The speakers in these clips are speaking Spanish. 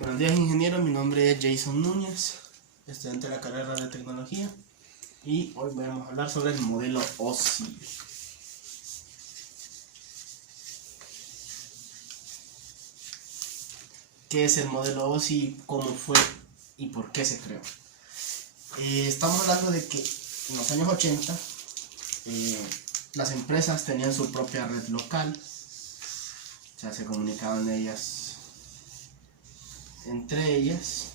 Buenos días, ingeniero. Mi nombre es Jason Núñez, estudiante de la carrera de tecnología, y hoy vamos a hablar sobre el modelo OSI. ¿Qué es el modelo OSI? ¿Cómo fue y por qué se creó? Estamos hablando de que en los años 80 las empresas tenían su propia red local, o sea, se comunicaban ellas entre ellas,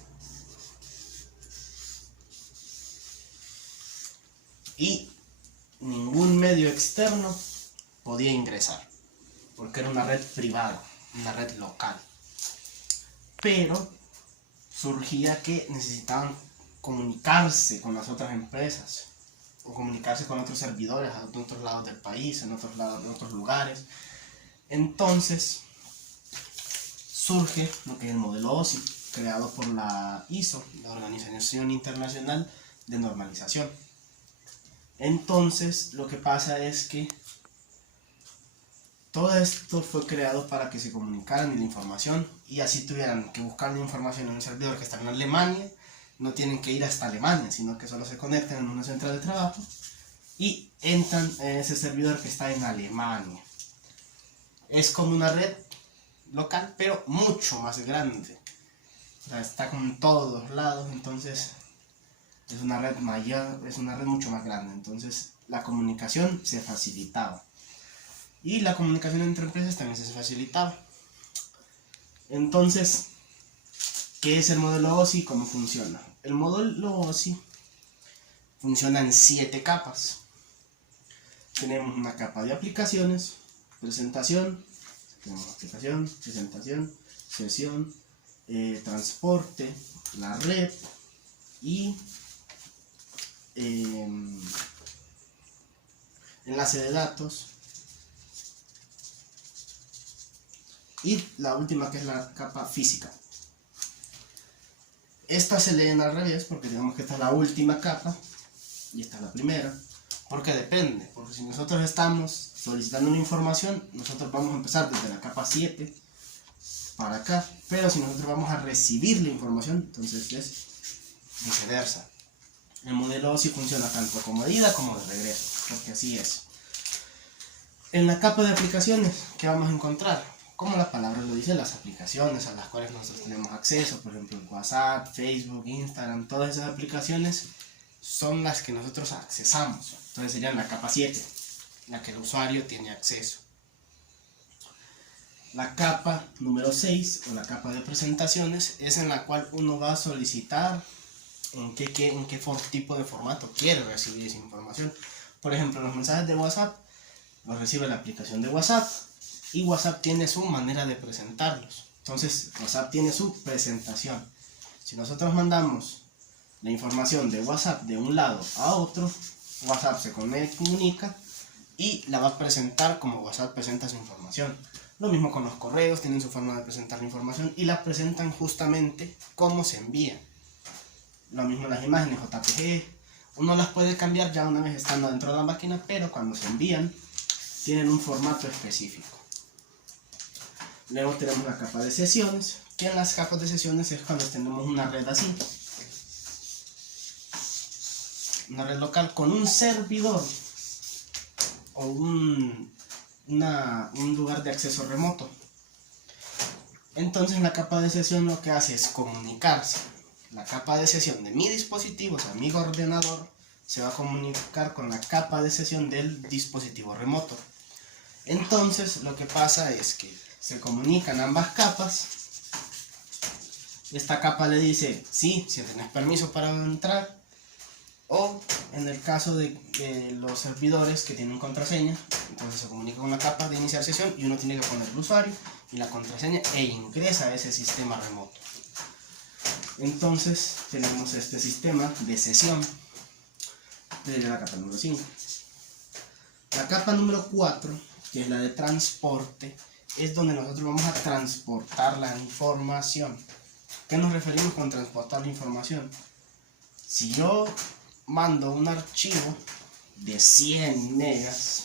y ningún medio externo podía ingresar porque era una red privada, una red local. Pero surgía que necesitaban comunicarse con las otras empresas o comunicarse con otros servidores a otros lados del país, en otros lugares. Entonces surge lo que es el modelo OSI, creado por la ISO, la Organización Internacional de Normalización. Entonces lo que pasa es que todo esto fue creado para que se comunicaran la información, y así tuvieran que buscar la información en un servidor que está en Alemania. No tienen que ir hasta Alemania, sino que solo se conectan en una central de trabajo y entran en ese servidor que está en Alemania. Es como una red local, pero mucho más grande. O sea, está con todos lados, entonces es una red mayor, es una red mucho más grande. Entonces la comunicación se facilitaba. Y la comunicación entre empresas también se facilitaba. Entonces, ¿qué es el modelo OSI? ¿Cómo funciona? El modelo OSI funciona en 7 capas. Tenemos una capa de aplicaciones, presentación, tenemos aplicación, presentación, sesión, transporte, la red y enlace de datos. Y la última, que es la capa física. Estas se leen al revés porque digamos que esta es la última capa y esta es la primera. Porque depende, porque si nosotros estamos solicitando una información, nosotros vamos a empezar desde la capa 7 para acá. Pero si nosotros vamos a recibir la información, entonces es viceversa. El modelo OSI funciona tanto como de ida como de regreso, porque así es. En la capa de aplicaciones, ¿qué vamos a encontrar? Como la palabra lo dice, las aplicaciones a las cuales nosotros tenemos acceso, por ejemplo WhatsApp, Facebook, Instagram, todas esas aplicaciones son las que nosotros accesamos. Entonces serían la capa 7, la que el usuario tiene acceso. La capa número 6, o la capa de presentaciones, es en la cual uno va a solicitar en qué tipo de formato quiere recibir esa información. Por ejemplo, los mensajes de WhatsApp los recibe la aplicación de WhatsApp, y WhatsApp tiene su manera de presentarlos. Entonces WhatsApp tiene su presentación. Si nosotros mandamos la información de WhatsApp de un lado a otro, WhatsApp se comunica y la va a presentar como WhatsApp presenta su información. Lo mismo con los correos, tienen su forma de presentar la información y la presentan justamente como se envía. Lo mismo las imágenes JPG, uno las puede cambiar ya una vez estando dentro de la máquina, pero cuando se envían tienen un formato específico. Luego tenemos la capa de sesiones, que en las capas de sesiones es cuando tenemos una red así, una red local con un servidor o un lugar de acceso remoto. Entonces la capa de sesión lo que hace es comunicarse. La capa de sesión de mi dispositivo, o sea, mi ordenador, se va a comunicar con la capa de sesión del dispositivo remoto. Entonces lo que pasa es que se comunican ambas capas. Esta capa le dice sí, si tenés permiso para entrar, o en el caso de los servidores que tienen contraseña, entonces se comunica con la capa de iniciar sesión y uno tiene que poner el usuario y la contraseña e ingresa a ese sistema remoto. Entonces tenemos este sistema de sesión desde la capa número 5. La capa número 4, que es la de transporte, es donde nosotros vamos a transportar la información. ¿Qué nos referimos con transportar la información? Si yo mando un archivo de 100 megas,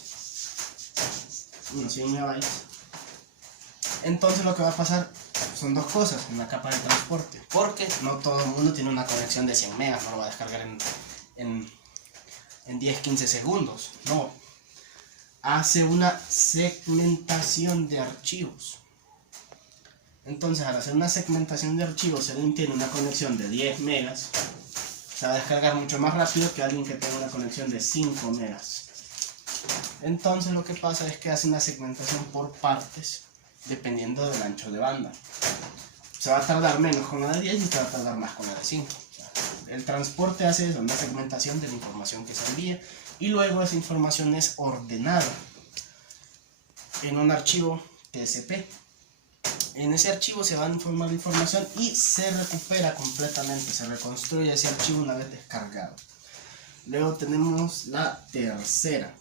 unos 100 megabytes, entonces lo que va a pasar, son dos cosas en la capa de transporte, porque no todo el mundo tiene una conexión de 100 megas, no lo va a descargar en 10-15 segundos, no. Hace una segmentación de archivos. Entonces, al hacer una segmentación de archivos, si alguien tiene una conexión de 10 megas, se va a descargar mucho más rápido que alguien que tenga una conexión de 5 megas. Entonces, lo que pasa es que hace una segmentación por partes, dependiendo del ancho de banda. Se va a tardar menos con la de 10 y se va a tardar más con la de 5. El transporte hace eso, una segmentación de la información que se envía, y luego esa información es ordenada en un archivo TCP. En ese archivo se va a informar la información y se recupera completamente, se reconstruye ese archivo una vez descargado. Luego tenemos la tercera.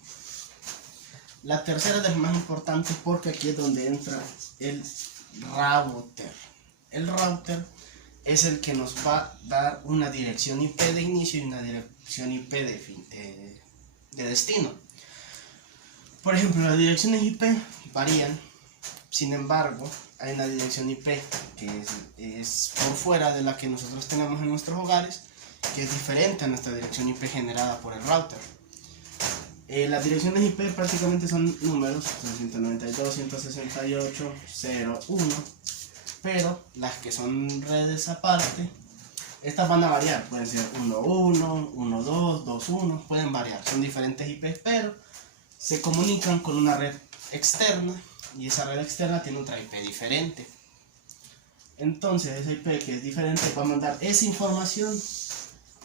La tercera es la más importante porque aquí es donde entra el router. El router es el que nos va a dar una dirección IP de inicio y una dirección IP de destino. Por ejemplo, las direcciones IP varían, sin embargo, hay una dirección IP que es por fuera de la que nosotros tenemos en nuestros hogares, que es diferente a nuestra dirección IP generada por el router. Las direcciones IP prácticamente son números, 192, 168, 0, 1, pero las que son redes aparte, estas van a variar, pueden ser 1.1, 1.2, 2.1, pueden variar, son diferentes IP, pero se comunican con una red externa y esa red externa tiene otra IP diferente. Entonces esa IP que es diferente va a mandar esa información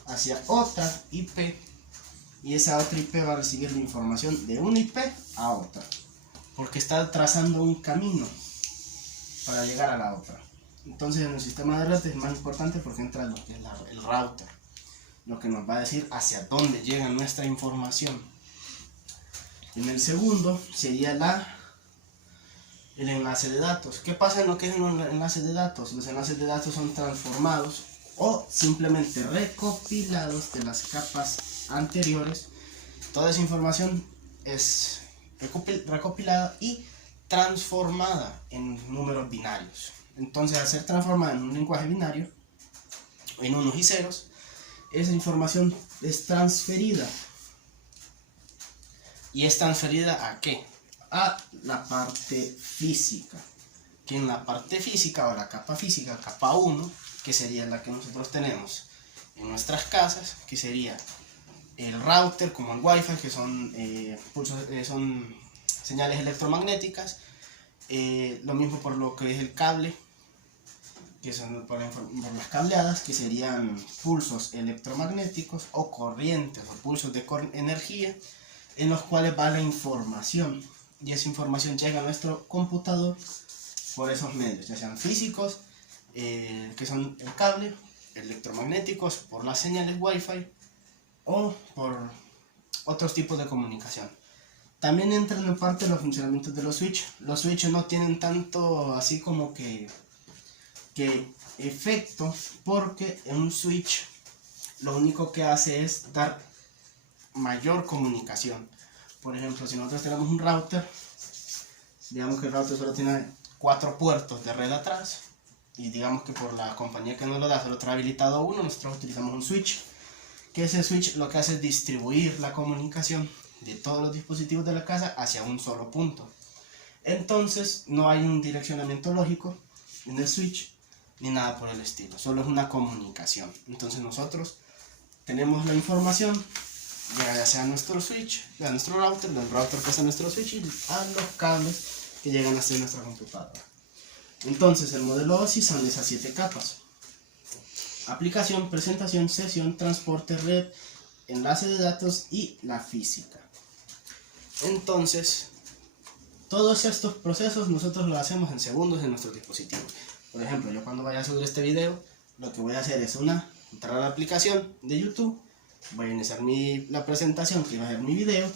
hacia otra IP y esa otra IP va a recibir la información de una IP a otra, porque está trazando un camino para llegar a la otra. Entonces en el sistema de red es más importante porque entra lo que es el router, lo que nos va a decir hacia dónde llega nuestra información. En el segundo sería el enlace de datos. ¿Qué pasa en lo que es un enlace de datos? Los enlaces de datos son transformados o simplemente recopilados de las capas anteriores. Toda esa información es recopilada y transformada en números binarios. Entonces, al ser transformada en un lenguaje binario, en unos y ceros, esa información es transferida. ¿Y es transferida a qué? A la parte física. Que en la parte física o la capa física, capa 1, que sería la que nosotros tenemos en nuestras casas, que sería el router como el wifi, que son son señales electromagnéticas. Lo mismo por lo que es el cable, que son por las cableadas, que serían pulsos electromagnéticos o corrientes o pulsos de energía, en los cuales va la información, y esa información llega a nuestro computador por esos medios, ya sean físicos, que son el cable, electromagnéticos por las señales Wi-Fi o por otros tipos de comunicación. También entran en parte los funcionamientos de los switches. Los switches no tienen tanto así como que efecto, porque en un switch lo único que hace es dar mayor comunicación. Por ejemplo, si nosotros tenemos un router, digamos que el router solo tiene 4 puertos de red atrás, y digamos que por la compañía que nos lo da solo trae habilitado uno, nosotros utilizamos un switch, que ese switch lo que hace es distribuir la comunicación de todos los dispositivos de la casa hacia un solo punto. Entonces no hay un direccionamiento lógico en el switch ni nada por el estilo, solo es una comunicación. Entonces nosotros tenemos la información, llega ya sea a nuestro switch, a nuestro router, del router pasa a nuestro switch y a los cables que llegan hasta nuestra computadora. Entonces el modelo OSI son esas 7 capas: aplicación, presentación, sesión, transporte, red, enlace de datos y la física. Entonces todos estos procesos nosotros los hacemos en segundos en nuestros dispositivos. Por ejemplo, yo cuando vaya a subir este video, lo que voy a hacer es entrar a la aplicación de YouTube, voy a iniciar la presentación que va a ser mi video.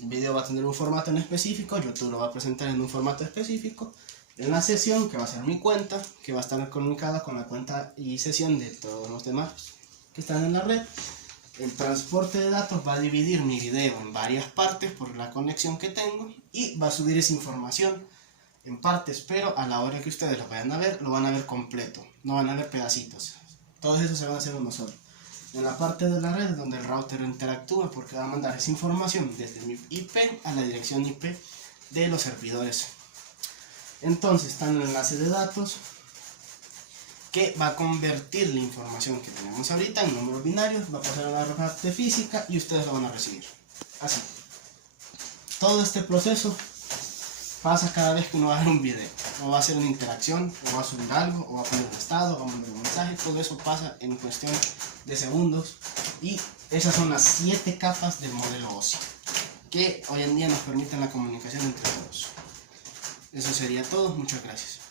El video va a tener un formato en específico, YouTube lo va a presentar en un formato específico. En la sesión, que va a ser mi cuenta, que va a estar comunicada con la cuenta y sesión de todos los demás que están en la red. El transporte de datos va a dividir mi video en varias partes por la conexión que tengo y va a subir esa información en partes, pero a la hora que ustedes lo vayan a ver, lo van a ver completo, no van a ver pedacitos. Todos esos se van a hacer uno solo. En la parte de la red donde el router interactúa, porque va a mandar esa información desde mi IP a la dirección IP de los servidores. Entonces está el enlace de datos que va a convertir la información que tenemos ahorita en números binarios, va a pasar a la parte física y ustedes lo van a recibir. Así. Todo este proceso pasa cada vez que uno va a ver un video, o va a hacer una interacción, o va a subir algo, o va a poner un estado, o va a mandar un mensaje. Todo eso pasa en cuestión de segundos, y esas son las 7 capas del modelo OSI que hoy en día nos permiten la comunicación entre todos. Eso sería todo, muchas gracias.